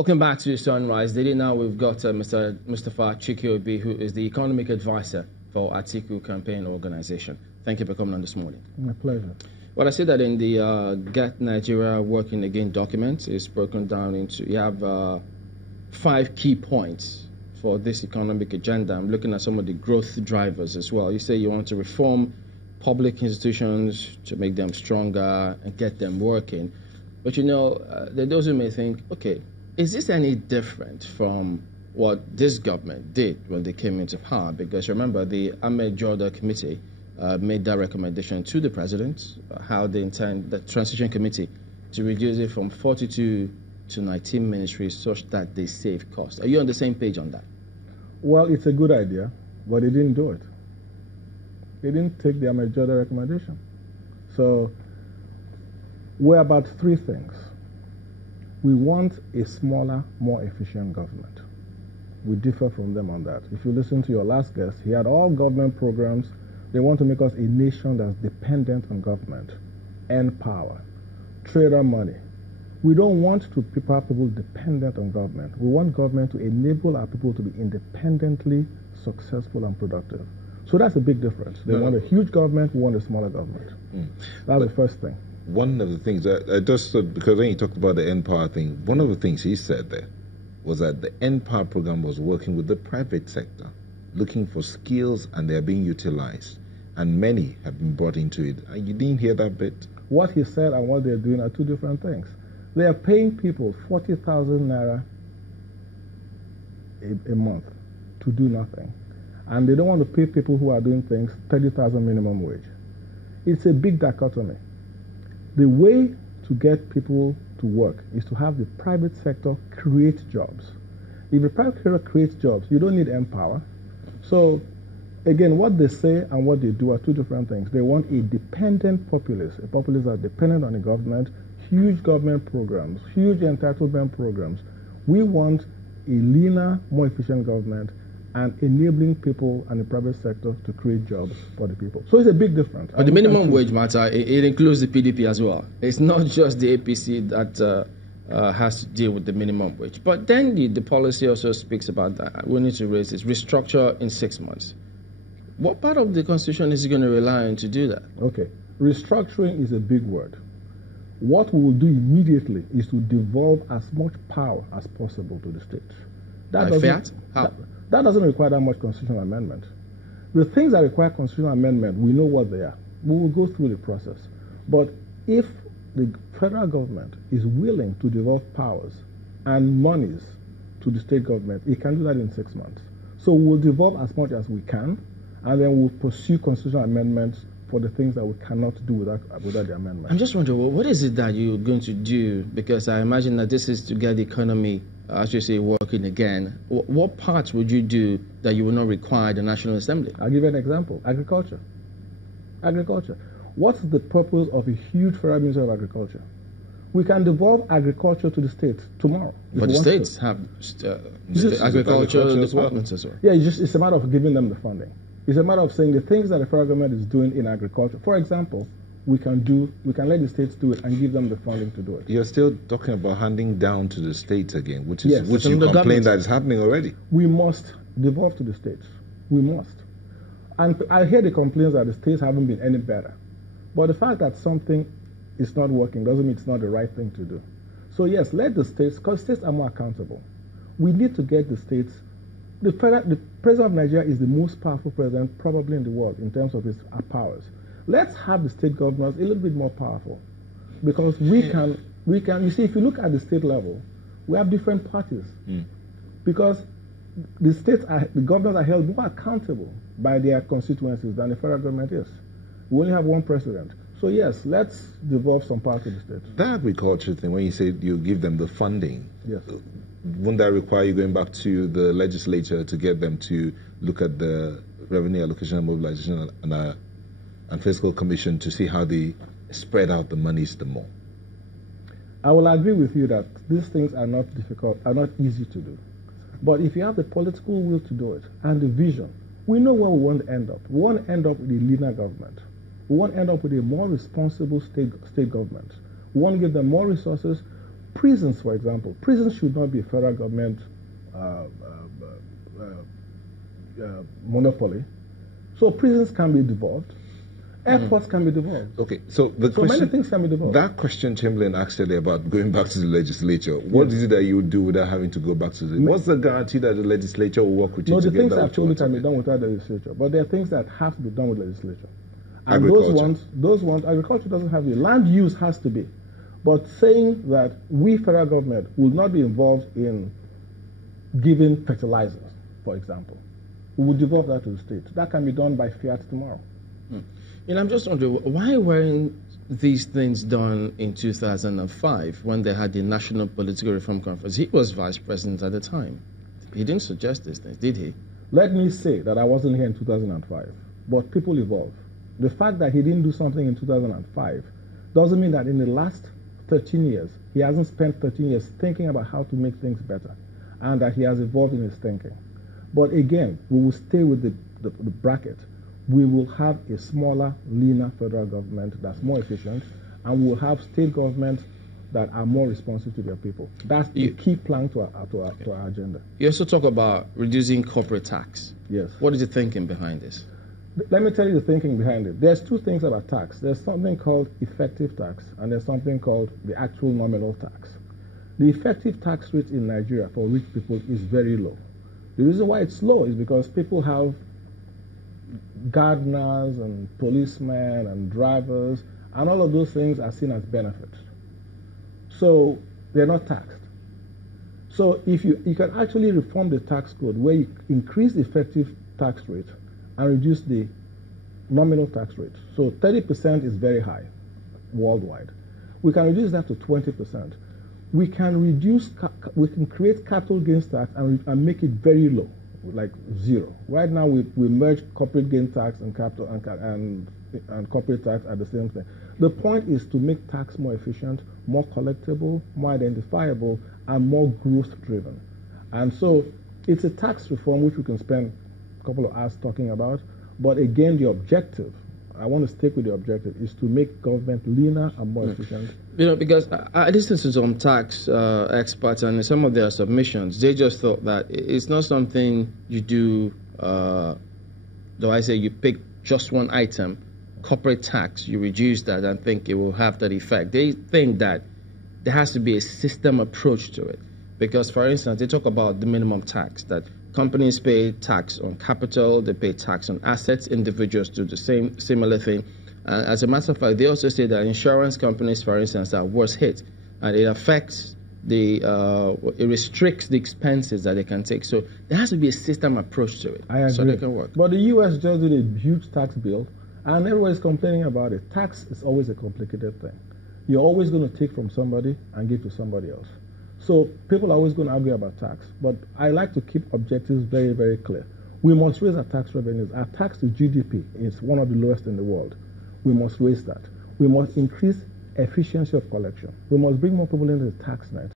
Welcome back to Sunrise Daily. Now we've got Mr. Mustafa Chikiobi, who is the economic advisor for Atiku campaign organization. Thank you for coming on this morning. My pleasure. Well, I see that in the Get Nigeria Working Again document, it's broken down into, you have 5 key points for this economic agenda. I'm looking at some of the growth drivers as well. You say you want to reform public institutions to make them stronger and get them working. But you know, there are those who may think, okay, is this any different from what this government did when they came into power? Because remember, the Ahmed Jordan Committee made that recommendation to the president, how they intend, the transition committee, to reduce it from 42 to 19 ministries such that they save costs. Are you on the same page on that? Well, it's a good idea, but they didn't do it. They didn't take the Ahmed Jordan recommendation. So we're about 3 things. We want a smaller, more efficient government. We differ from them on that. If you listen to your last guest, he had all government programs. They want to make us a nation that's dependent on government, and power, trader money. We don't want to keep our people dependent on government. We want government to enable our people to be independently successful and productive. So that's a big difference. They want a huge government, we want a smaller government. That's the first thing. One of the things that just because when you talked about the NPower thing, one of the things he said there was that the NPower program was working with the private sector, looking for skills, and they're being utilized. And many have been brought into it. And you didn't hear that bit? What he said and what they're doing are 2 different things. They are paying people 40,000 naira a month to do nothing. And they don't want to pay people who are doing things 30,000 minimum wage. It's a big dichotomy. The way to get people to work is to have the private sector create jobs. If the private sector creates jobs, you don't need NPower. So, again, what they say and what they do are 2 different things. They want a dependent populace, a populace that's dependent on the government, huge government programs, huge entitlement programs. We want a leaner, more efficient government and enabling people and the private sector to create jobs for the people. So it's a big difference. But the minimum wage matter, it includes the PDP as well. It's not just the APC that has to deal with the minimum wage. But then the policy also speaks about that. We need to raise this, restructure in 6 months. What part of the Constitution is it going to rely on to do that? Okay. Restructuring is a big word. What we will do immediately is to devolve as much power as possible to the states. That doesn't require that much constitutional amendment. The things that require constitutional amendment, we know what they are. We will go through the process. But if the federal government is willing to devolve powers and monies to the state government, it can do that in 6 months. So we'll devolve as much as we can, and then we'll pursue constitutional amendments for the things that we cannot do without the amendment. I'm just wondering, what is it that you're going to do? Because I imagine that this is to get the economy, as you say, working again. What parts would you do that you will not require the National Assembly? I'll give you an example. Agriculture. Agriculture. What's the purpose of a huge federal Ministry of Agriculture? We can devolve agriculture to the states tomorrow. But the states have agriculture departments as well. Yeah, it's a matter of giving them the funding. It's a matter of saying the things that the federal government is doing in agriculture. For example, we can let the states do it and give them the funding to do it. You're still talking about handing down to the states again, which you complain that is happening already. We must devolve to the states. We must. And I hear the complaints that the states haven't been any better. But the fact that something is not working doesn't mean it's not the right thing to do. So yes, let the states, because states are more accountable. We need to get the states. The president of Nigeria is the most powerful president probably in the world in terms of his powers. Let's have the state governors a little bit more powerful, because we can, you see, if you look at the state level, we have different parties. Because the governors are held more accountable by their constituencies than the federal government is. We only have one president. So yes, let's devolve some power to the states. That agriculture thing, when you say you give them the funding, yes, wouldn't that require you going back to the legislature to get them to look at the Revenue Allocation and Mobilization and Fiscal Commission to see how they spread out the monies the more? I will agree with you that these things are not difficult, are not easy to do. But if you have the political will to do it and the vision, we know where we want to end up. We want to end up with a leaner government. We want to end up with a more responsible state government. We want to give them more resources. prisons, for example, prisons should not be a federal government monopoly. So prisons can be devolved. Airports can be devolved. Okay, so many things can be devolved. That question Chamberlain asked earlier about going back to the legislature. What is it that you would do without having to go back to the... What's the guarantee that the legislature will work with you to get that? No, the things actually can be done without the legislature, but there are things that have to be done with legislature. And Agriculture. those ones, agriculture doesn't have to be. Land use has to be. But saying that we, federal government, will not be involved in giving fertilizers, for example, we would devolve that to the state. That can be done by fiat tomorrow. I'm just wondering, why weren't these things done in 2005 when they had the National Political Reform Conference? He was vice president at the time. He didn't suggest these things, did he? Let me say that I wasn't here in 2005, but people evolve. The fact that he didn't do something in 2005 doesn't mean that in the last 13 years, he hasn't spent 13 years thinking about how to make things better, and that he has evolved in his thinking. But again, we will stay with the bracket. We will have a smaller, leaner federal government that's more efficient, and we'll have state governments that are more responsive to their people. That's the key plan to our agenda. You also talk about reducing corporate tax. Yes. What is the thinking behind this? Let me tell you the thinking behind it. There's two things about tax. There's something called effective tax, and there's something called the actual nominal tax. The effective tax rate in Nigeria for rich people is very low. The reason why it's low is because people have gardeners and policemen and drivers, and all of those things are seen as benefits. So they're not taxed. So if you can actually reform the tax code where you increase the effective tax rate and reduce the nominal tax rate. So 30% is very high worldwide. We can reduce that to 20%. We can create capital gains tax and make it very low, like zero. Right now we merge corporate gain tax and capital and corporate tax at the same thing. The point is to make tax more efficient, more collectible, more identifiable, and more growth driven. And so it's a tax reform which we can spend a couple of hours talking about. But again, the objective, I want to stick with the objective, is to make government leaner and more efficient. Because I listened to some tax experts, and in some of their submissions, they just thought that it's not something you do, though I say you pick just one item, corporate tax, you reduce that and think it will have that effect. They think that there has to be a system approach to it. Because, for instance, they talk about the minimum tax, that companies pay tax on capital, they pay tax on assets, individuals do the similar thing. As a matter of fact, they also say that insurance companies, for instance, are worse hit, and it affects it restricts the expenses that they can take. So there has to be a system approach to it, I agree. so they can work. But the U.S. just did a huge tax bill, and everybody's complaining about it. Tax is always a complicated thing. You're always going to take from somebody and give to somebody else. So people are always going to argue about tax, but I like to keep objectives very, very clear. We must raise our tax revenues. Our tax to GDP is one of the lowest in the world. We must raise that. We must increase efficiency of collection. We must bring more people into the tax net.